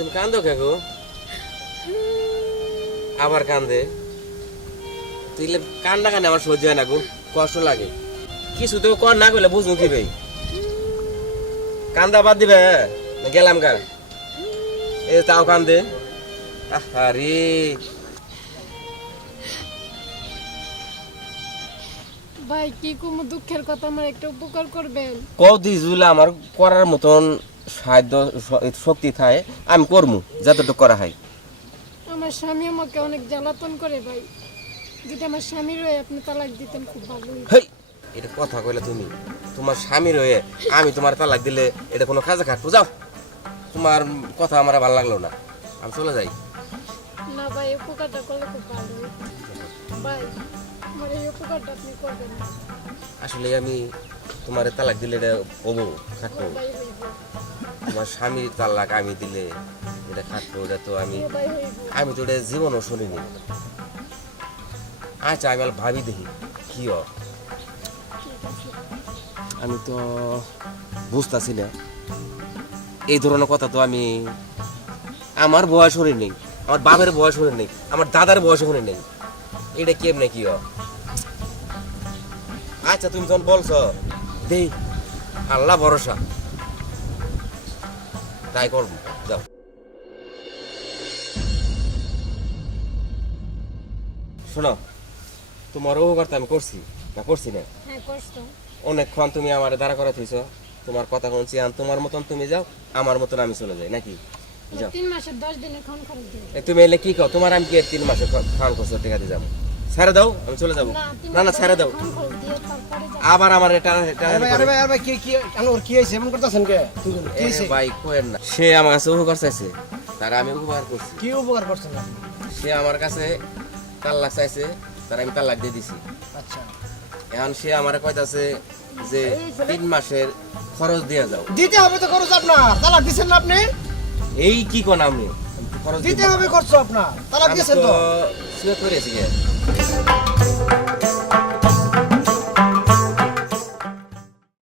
তুমি কান্দো কে গো? আবার কান্দে? তুই কান্দা কানে আমার সহ্য হয় না গো, কষ্ট লাগে। কিছু তো কর না করলে বুঝবো কি ভাই? কান্দা বাদ দিবে গেলাম গা। এ তাও কান্দে। আরে ভাই কি কোনো দুঃখের কথা, আমার একটা উপকার করবেন? কদি জুলা আমার করার মতন সাধ্য শক্তি থাকে আমি করমু, যতটুকু করা হয়। আমার স্বামী আমাকে অনেক জ্বালাতন করে ভাই, যদি আমার স্বামীর হয়ে আপনি তালাক দিতেন খুব ভালো হতো। হেই, এটা কথা কইলে তুমি? তোমার স্বামীর হয়ে আমি তোমার তালাক দিলে এটা কোনো কাজে খাটবো? যাও, তোমার কথা আমার ভালো লাগলো না, আমি চলে যাই। না ভাই, এই উপকারটা করলে খুব ভালো হতো। ভাই আমার এই উপকারটা আপনি করবেন না। আসলে আমি তোমার তালাক দিলে এটা হবো, খাটবো? ভাই হইব, তোমার স্বামীর তালাক আমি দিলে এটা খাটবো? এটা তো ভাই হইব। আমি তো এটা জীবনও শুনিনি। আচ্ছা আমি আর ভাবি দেখি কি হয়। ঠিক আছে। আমি তো বুঝতেছি না, এই ধরনের কথা তো আমি আমার বয়স হলে নেই, আমার বাপের বয়স হলে নেই, আমার দাদার বয়স হলে নেই। এটা কেমনে কি হয়? আচ্ছা তুমি যখন বলছো দেই, আল্লাহ ভরসা, তাই করবো। যাও। শোনো, তোমার উপকারটা আমি করছি না করছি না? হ্যাঁ কষ্ট। অনেকক্ষণ তুমি আমার দাঁড়া করে থইছ, তোমার কথা শুনছি, আর তোমার মতন তুমি যাও, আমার মতন আমি চলে যাই নাকি? যাও। 3 মাসের 10 দিনের খান খরচ দিন। তুমি এলে কি কও? তোমার আমি কি 3 মাসে খাওয়ান খরচ টাকা দিয়ে যাবো? ছেড়ে দাও, আমি চলে যাবো। না না ছেড়ে দাও, খান খরচ দিয়ে তারপরে যাব। আবার আমার এটা আরে ভাই কি কি আনোর কি হইছে? এমন করতেছেন কে? কি হইছে? ভাই কোয়েন না, সে আমার কাছে উপকার চাইছে, তার আমি উপকার করছি। কি উপকার করছেন আপনি? সে আমার কাছে তালাক চাইছে, তার আমি তালাক দিয়ে দিছি। আচ্ছা, এখন সে আমার কইতাছে যে 3 মাসের খরচ দিয়ে যাও। দিতে হবে তো খরচ আপনার। তালাক দিছেন না আপনি? এই কি কোন আমি খরচ দিতে দিব? হবে খরচ আপনার। তালাক আমি দিছেন তো তো। শুয়ে পড়েছি গে।